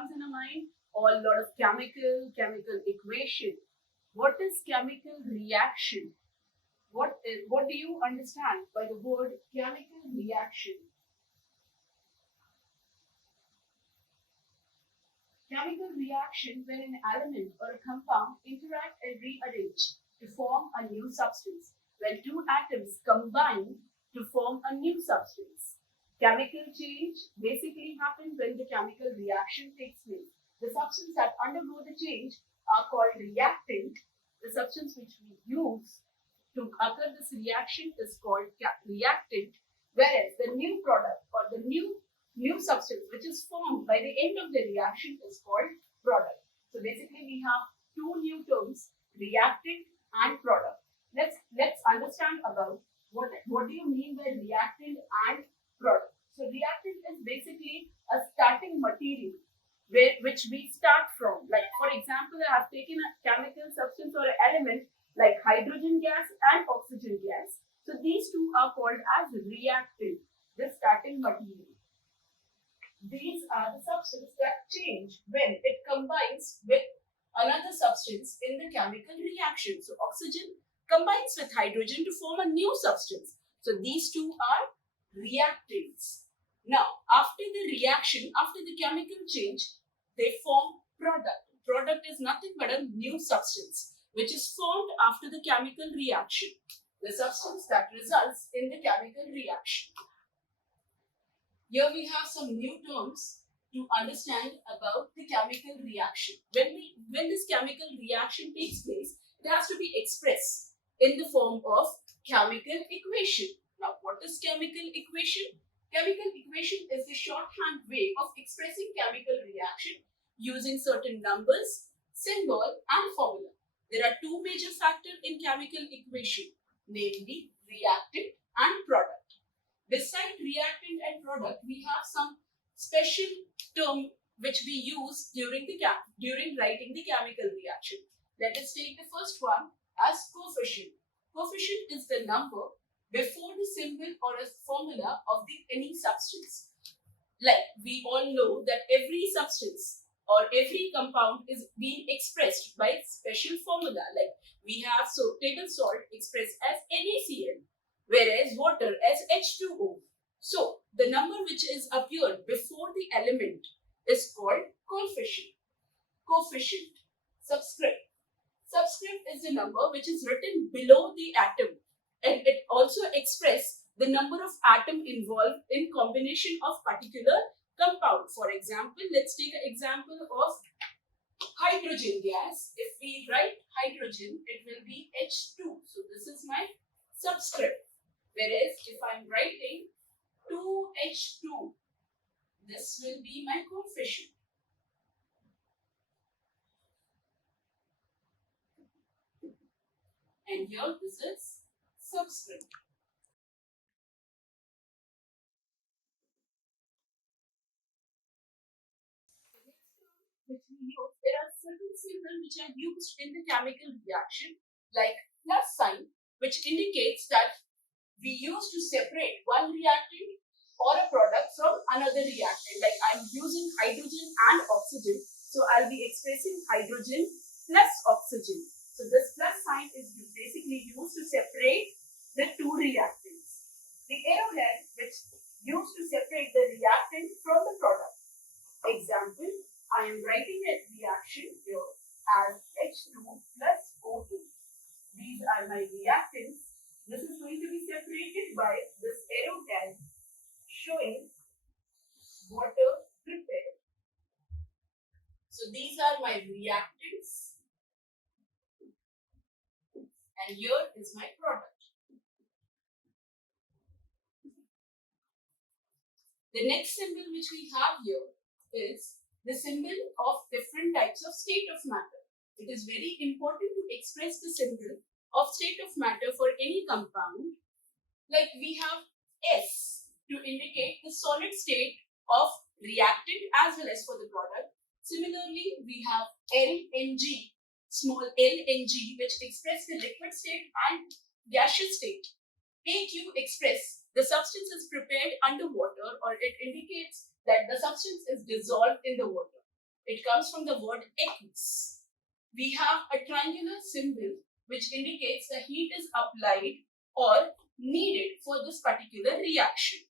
comes in a mind, or a lot of chemical equation. What is chemical reaction? What do you understand by the word chemical reaction? Chemical reaction when an element or a compound interact and rearrange to form a new substance. When two atoms combine to form a new substance. Chemical change basically happens when the chemical reaction takes place. The substance that undergo the change are called reactant. The substance which we use to occur this reaction is called reactant, whereas the new product or the new substance which is formed by the end of the reaction is called product. So basically we have two new terms, reactant and product. Let's understand about what do you mean by reactant and product. So reactant is basically a starting material which we start from. Like for example, I have taken a chemical substance or an element like hydrogen gas and oxygen gas. So these two are called as reactant, the starting material. These are the substances that change when it combines with another substance in the chemical reaction. So oxygen combines with hydrogen to form a new substance. So these two are reactants. Now, after the reaction, after the chemical change, they form product. Product is nothing but a new substance which is formed after the chemical reaction. The substance that results in the chemical reaction. Here we have some new terms to understand about the chemical reaction. When this chemical reaction takes place, it has to be expressed in the form of chemical equation. Now, what is chemical equation? Chemical equation is the shorthand way of expressing chemical reaction using certain numbers, symbol, and formula. There are two major factors in chemical equation, namely reactant and product. Beside reactant and product, we have some special term which we use during writing the chemical reaction. Let us take the first one as coefficient. Coefficient is the number before the symbol or a formula of any substance. Like we all know that every substance or every compound is being expressed by special formula. Like we have table salt expressed as NaCl, whereas water as H2O. So the number which is appeared before the element is called coefficient. Coefficient. Subscript. Subscript is the number which is written below the atom, and it also expresses the number of atoms involved in combination of particular compound. For example, let's take an example of hydrogen gas. If we write hydrogen, it will be H2. So this is my subscript. Whereas if I'm writing 2H2, this will be my coefficient. And here this is subscript. Which we use, there are certain symbols which are used in the chemical reaction, like plus sign, which indicates that we use to separate one reactant or a product from another reactant. Like I'm using hydrogen and oxygen, so I'll be expressing hydrogen plus oxygen. So this plus sign is basically used to separate the two reactants. The arrowhead, which used to separate the reactant from the product. Example, I am writing a reaction here as H2 plus O2. These are my reactants. This is going to be separated by this arrowhead showing water prepared. So these are my reactants, and here is my product. The next symbol which we have here is the symbol of different types of state of matter. It is very important to express the symbol of state of matter for any compound. Like we have S to indicate the solid state of reactant as well as for the product. Similarly, we have LNG, small LNG, which express the liquid state and gaseous state. AQ express the substance is prepared under water, or it indicates that the substance is dissolved in the water. It comes from the word aqueous. We have a triangular symbol which indicates the heat is applied or needed for this particular reaction.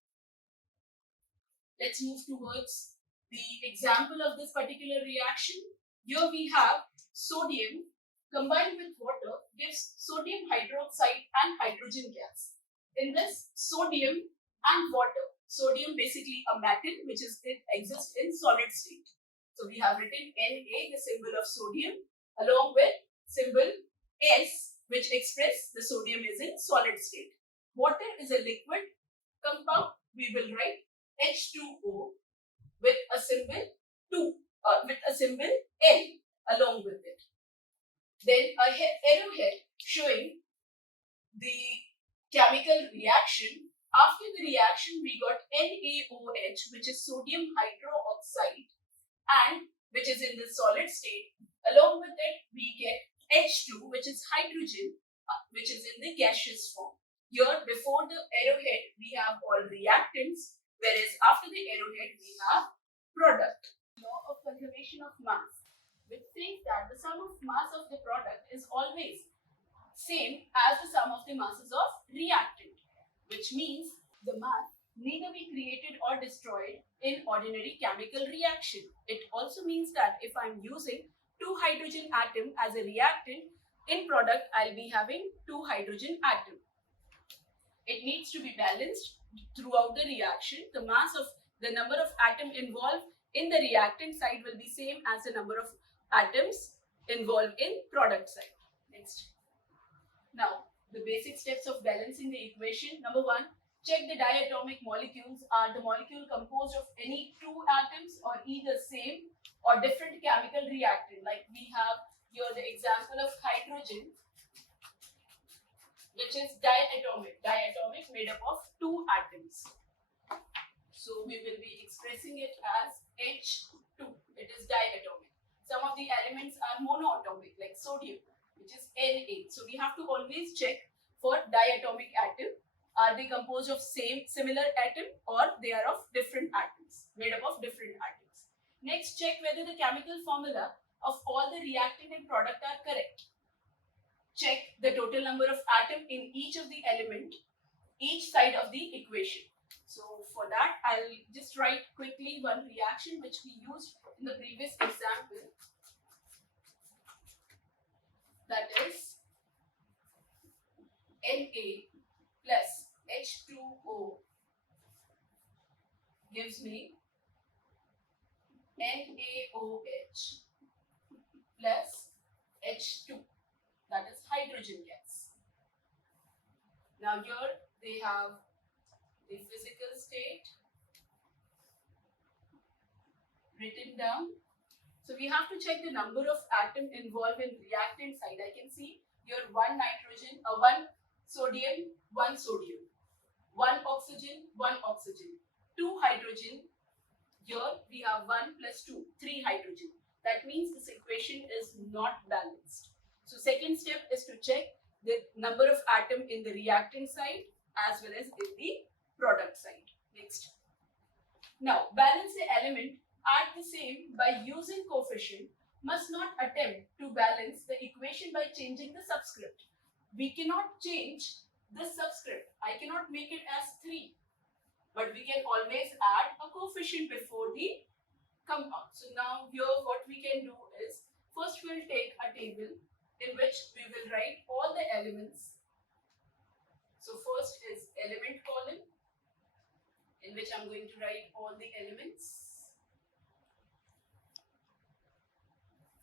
Let's move towards the example of this particular reaction. Here we have sodium combined with water gives sodium hydroxide and hydrogen gas. In this sodium and water, sodium basically a metal which exists in solid state. So we have written Na, the symbol of sodium, along with symbol S, which express the sodium is in solid state. Water is a liquid compound. We will write H2O with a symbol L along with it. Then a arrowhead showing the chemical reaction. After the reaction, we got NaOH, which is sodium hydroxide, and which is in the solid state. Along with it, we get H2, which is hydrogen, which is in the gaseous form. Here, before the arrowhead, we have all reactants, whereas after the arrowhead, we have product. Law of conservation of mass, which says that the sum of mass of the product is always same as the sum of the masses of reactant, which means the mass neither be created or destroyed in ordinary chemical reaction. It also means that if I'm using 2 hydrogen atom as a reactant, in product I'll be having 2 hydrogen atom. It needs to be balanced throughout the reaction. The mass of the number of atom involved in the reactant side will be same as the number of atoms involved in product side. Next. Now, the basic steps of balancing the equation. Number 1, check the diatomic molecules. Are the molecule composed of any 2 atoms or either same or different chemical reactant? Like we have here the example of hydrogen, which is diatomic made up of 2 atoms. So we will be expressing it as H2. It is diatomic. Some of the elements are monoatomic like sodium, which is Na. So we have to always check for diatomic atom. Are they composed of similar atom or they are of different atoms, made up of different atoms. Next, check whether the chemical formula of all the reactant and product are correct. Check the total number of atom in each of the element, each side of the equation. So for that, I'll just write quickly one reaction which we used in the previous example. That is Na plus H2O gives me NaOH plus H2, that is hydrogen gas. Now here they have the physical state written down. So we have to check the number of atom involved in reactant side. I can see here 1 nitrogen, 1 sodium, 1 sodium, 1 oxygen, 1 oxygen, 2 hydrogen. Here we have 1 plus 2, 3 hydrogen. That means this equation is not balanced. So second step is to check the number of atom in the reactant side as well as in the product side. Next. Now balance the element at the same by using coefficient. Must not attempt to balance the equation by changing the subscript. We cannot change the subscript. I cannot make it as 3. But we can always add a coefficient before the compound. So now here what we can do is, first we'll take a table in which we will write all the elements. So first is element column, in which I'm going to write all the elements.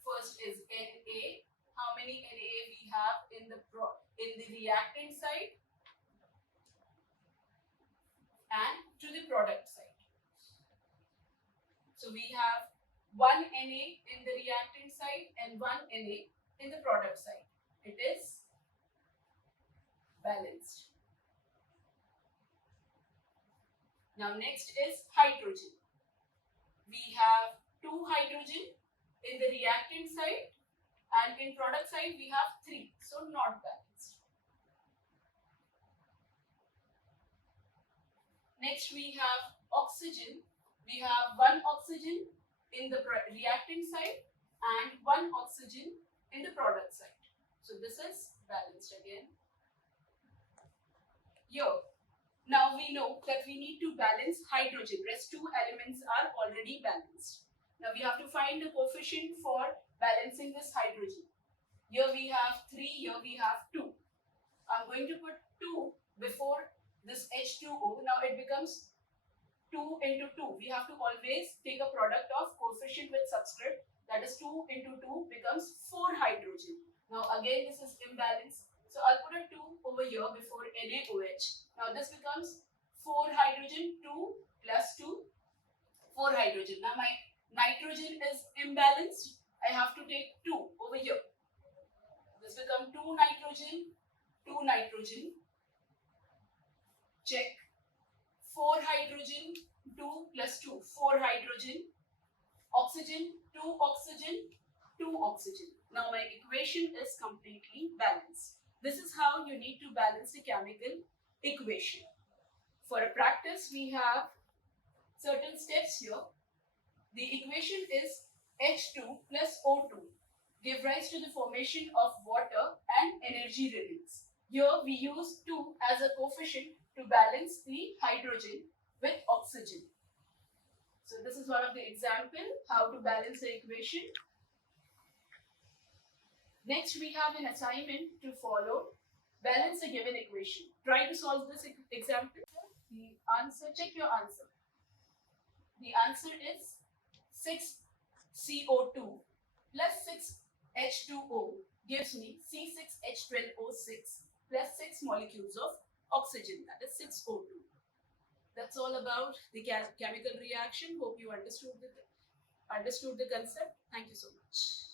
First is Na. How many Na we have in the reactant side and to the product side. So we have 1 Na in the reactant side and 1 Na in the product side. It is balanced. Now next is hydrogen. We have 2 hydrogen in the reactant side and in product side we have 3. So not balanced. Next we have oxygen. We have 1 oxygen in the reactant side and 1 oxygen in the product side. So this is balanced again. Here, now we know that we need to balance hydrogen. Rest 2 elements are already balanced. Now we have to find the coefficient for balancing this hydrogen. Here we have 3, here we have 2. I'm going to put 2 before this H2O. Now it becomes 2 into 2. We have to always take a product of coefficient with subscript. That is 2 into 2 becomes 4 hydrogen. Now again this is imbalance. So I'll put a 2 over here before NaOH. Now this becomes 4 hydrogen, 2 plus 2, 4 hydrogen. Now my nitrogen is imbalanced. I have to take 2 over here. This becomes 2 nitrogen, 2 nitrogen. Check. 4 hydrogen, 2 plus 2, 4 hydrogen. Oxygen, 2 oxygen, 2 oxygen. Now my equation is completely balanced. This is how you need to balance the chemical equation. For a practice, we have certain steps here. The equation is H2 plus O2 give rise to the formation of water and energy release. Here we use 2 as a coefficient to balance the hydrogen with oxygen. So this is one of the example how to balance the equation. Next we have an assignment to follow. Balance the given equation. Try to solve this example. The answer, check your answer. The answer is 6CO2 plus 6H2O gives me C6H12O6 plus 6 molecules of oxygen, that is 6O2. That's all about the chemical reaction. Hope you understood the concept. Thank you so much.